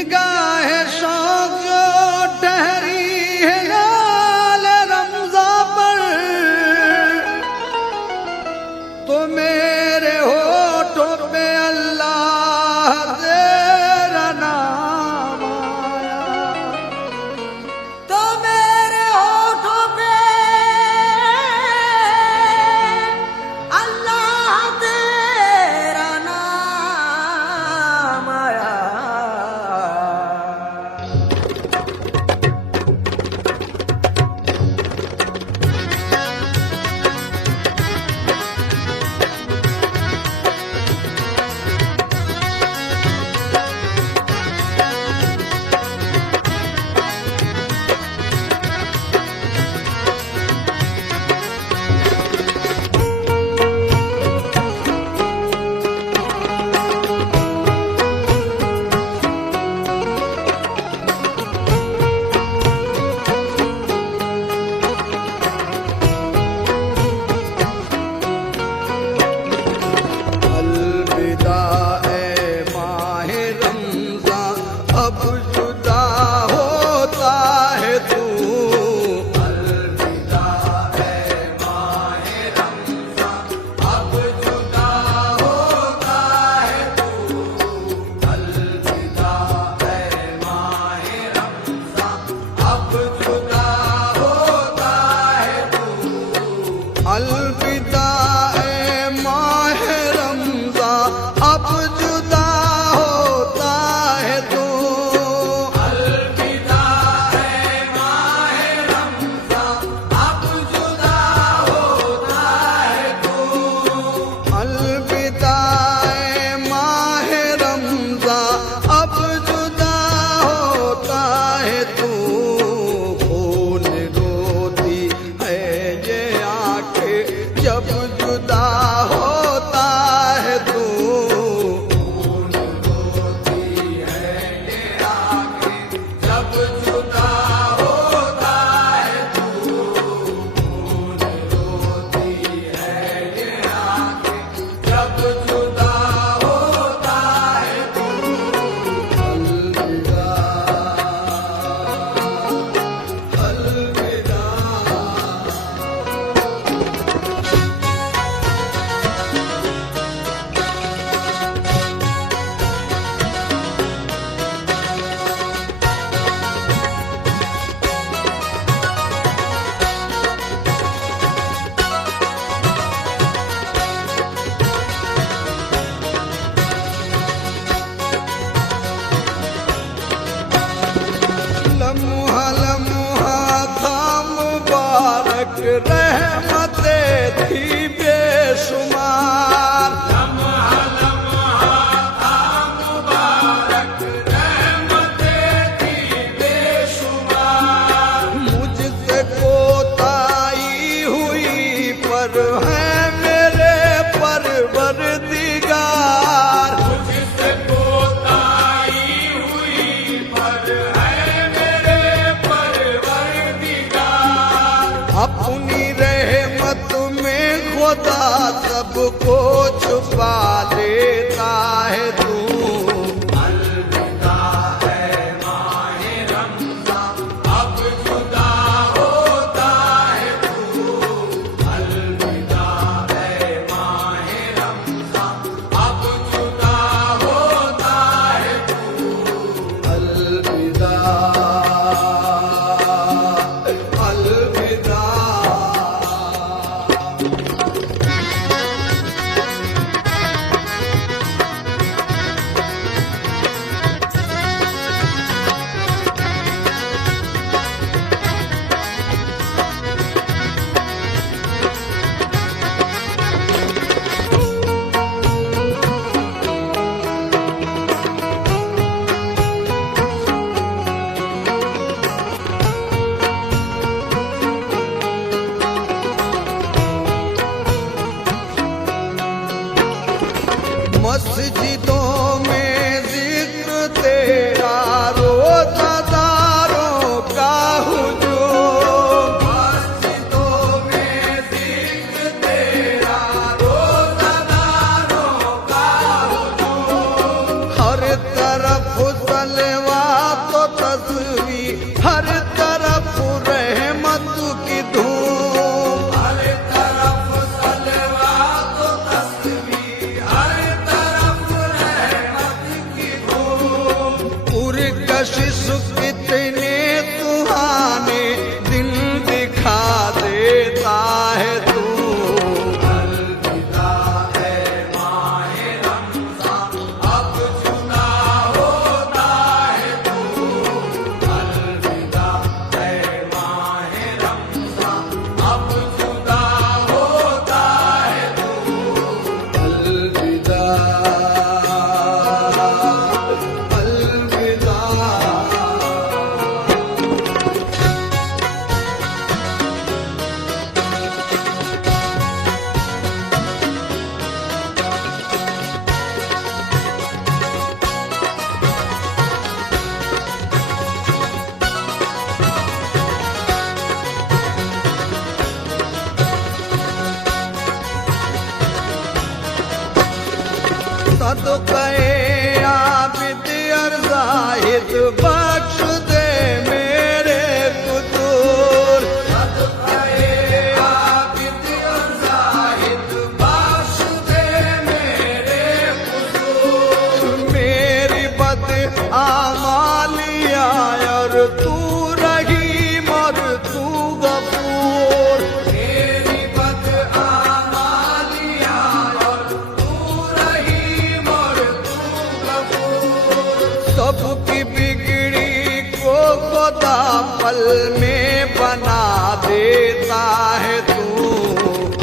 निगाह शौक जो ठहरी है लाल रमज़ा पर, तो मेरे होठों पे अल्लाह तेरा नाम आया। तो मेरे होठों पे अल्लाह तेरा नाम आया। अलविदा ए माह रमज़ा अब जुदा होता है तू। अलविदा है माह रमज़ा अब जुदा होता है तू। अलविदा ए माह रमज़ा अब जुदा होता है तू। खून रोती है ये आंखें जब जुदा होता है तू। खून रोती है ये आंखें जब जुदा होता है तू। खून रोती है ये आंखें जब जुदा होता है तू। अलविदा अलविदा। लम्हा लम्हा था मुबारक रहमतें थी बेशुमार। लम्हा लम्हा था मुबारक रहमतें थी बेशुमार। मुझसे कोताही हुई पर है मेरे परवरदिगार। मुझसे कोताही हुई पर है मेरे परवरदिगार। अपनी रहमत में खुदा सबको छुपा लेता है तू। अलविदा है माह रमज़ा अब जुदा होता है तू। अलविदा है माह रमज़ा अब जुदा होता है तू। अलविदा अलविदा। मस्जिदों में जिक्र तेरा रोज़ादारों का हुजूम। मस्जिदों में जिक्र तेरा रोज़ादारों का हुजूम। हर तरफ सलवा कशिश कितने सुहाने दिन दिखा देता है तू। अलविदा है माहे रमज़ान, अब जुदा होता है तू। अलविदा है माहे रमज़ान, अब जुदा होता है तू। अलविदा अलविदा। सदक़े आबिद और ज़ाहिद बख्श दे मेरे कुतूर। सदक़े आबिद और ज़ाहिद बख्श दे मेरे कुसूर। मेरी बद आमालिया और तू रहीम और तू गफूर। मेरी बद आमालिया और तू रहीम और तू गफूर। सबकी बिगड़ी को खुदा पल में बना देता है तू।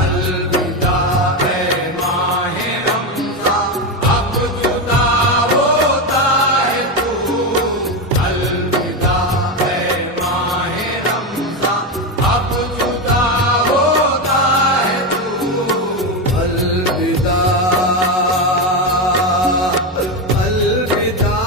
अलविदा है माहे रमज़ान, अब जुदा होता है तू। अलविदा है माहे रमज़ान, अब जुदा होता है तू। अलविदा अलविदा।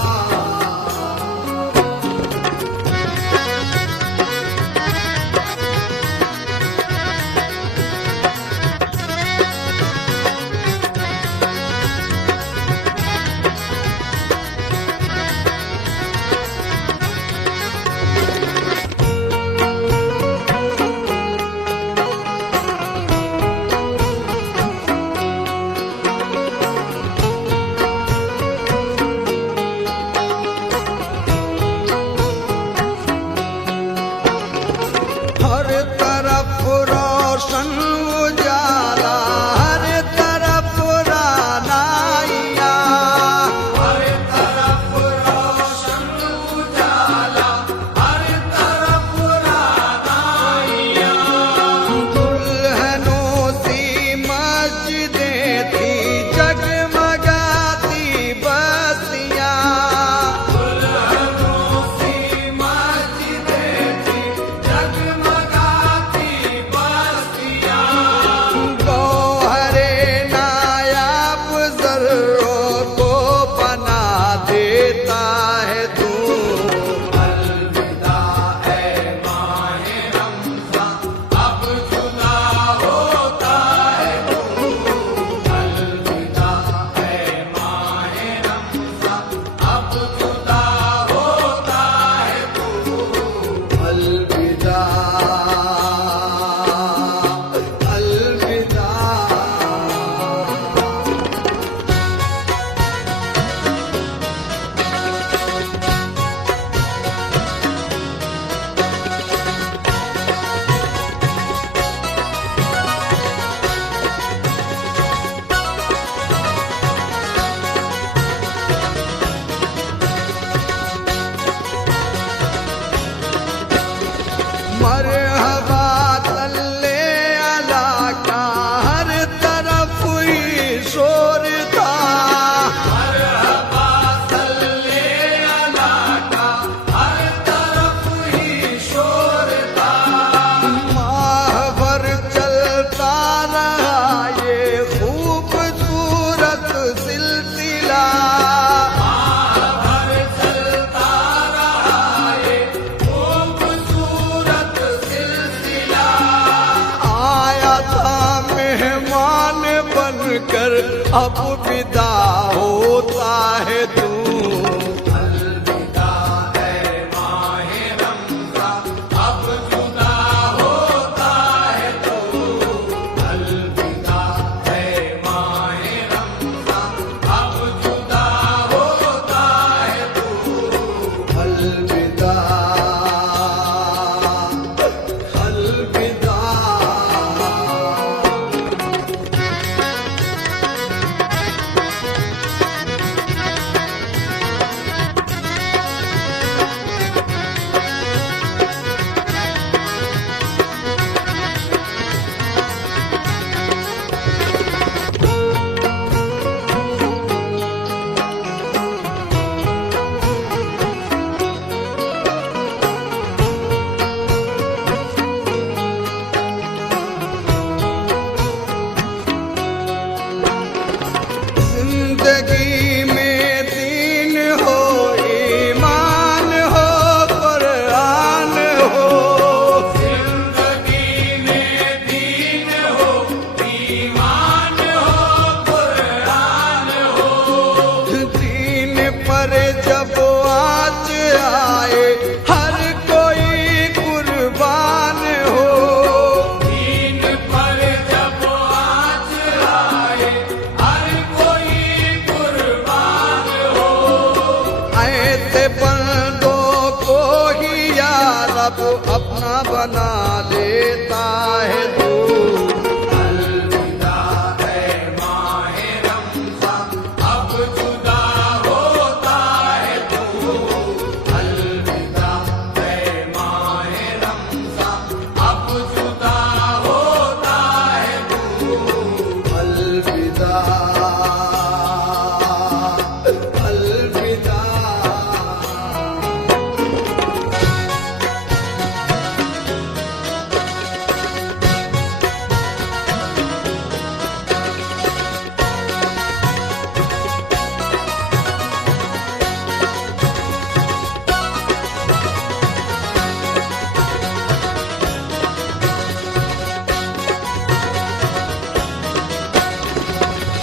ऐसे बंदों को ही या रब अपना बना देता है तू। अलविदा ऐ माहे रमज़ान, अब जुदा होता है तू। अलविदा ऐ माहे रमज़ान, अब जुदा होता है तू। अलविदा अलविदा।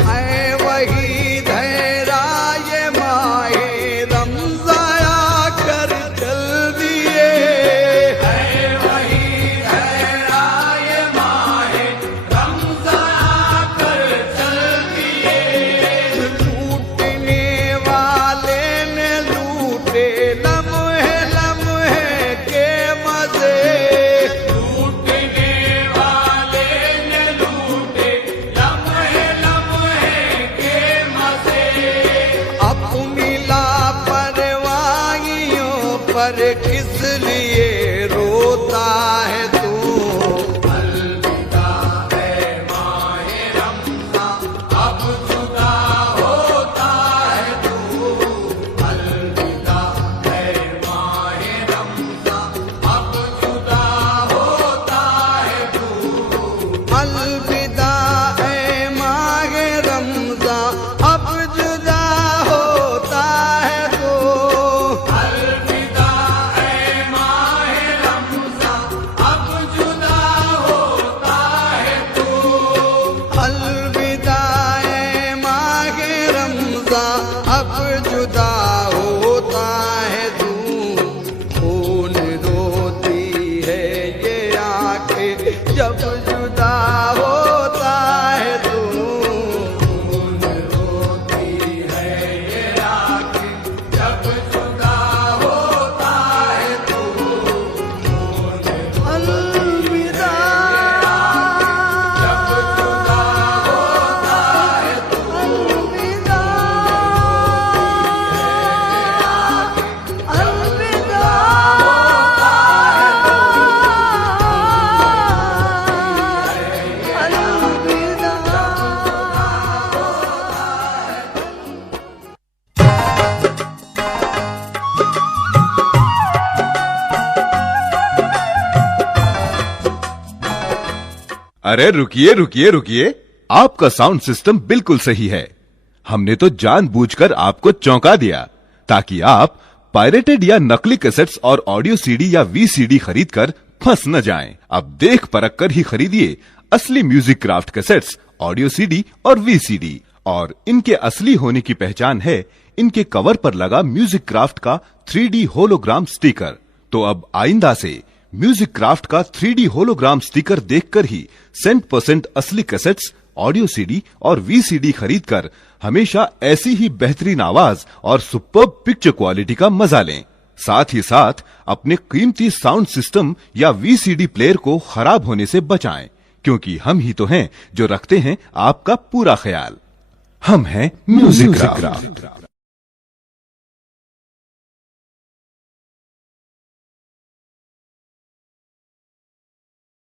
ऐ वही धैरा ये माहे रमज़ान आकर चल दिए। ऐ वही हैरा ये माहे रमज़ान आकर चल दिए। लूटने वाले ने लूटे लम्हे लम्हे के मजे। लूटने वाले ने लूटे लम्हे लम्हे के मज़े। अपनी लापरवाहियों पर किस लिए रोता है तू। अलविदा ऐ माहे रमज़ान, अब जुदा होता है तू। अलविदा ऐ माहे रमज़ान, अब जुदा होता है तू। अलविदा ऐ माहे रमज़ान अब जुदा होता है तो। अलविदा ऐ माहे रमज़ान, अब जुदा होता है तू। अलविदा ऐ माहे रमज़ान अब जुदा होता है तू। खून रोती है ये आंखें जब जुदा होता है तू। खून रोती है ये आँखें जब जुदा होता है तू। अलविदा जब जुदा होता है तू। अलविदा अलविदा अरे रुकिए रुकिए रुकिए, आपका साउंड सिस्टम बिल्कुल सही है। हमने तो जानबूझकर आपको चौंका दिया ताकि आप पायरेटेड या नकली कैसेट्स और ऑडियो सीडी या वीसीडी खरीदकर फंस न जाएं। अब देख परख कर ही खरीदिए असली music craft cassettes, audio CD और वीसीडी। और इनके असली होने की पहचान है इनके कवर पर लगा म्यूजिक क्राफ्ट का 3D होलोग्राम स्टिकर। तो अब आइंदा से म्यूजिक क्राफ्ट का 3D होलोग्राम स्टिकर देखकर ही 100% असली कैसेट्स, ऑडियो सीडी और वीसीडी खरीदकर हमेशा ऐसी ही बेहतरीन आवाज और सुपर्ब पिक्चर क्वालिटी का मजा लें। साथ ही साथ अपने कीमती साउंड सिस्टम या वीसीडी प्लेयर को खराब होने से बचाएं, क्योंकि हम ही तो हैं जो रखते हैं आपका पूरा ख्याल। हम हैं म्यूजिक क्राफ्ट।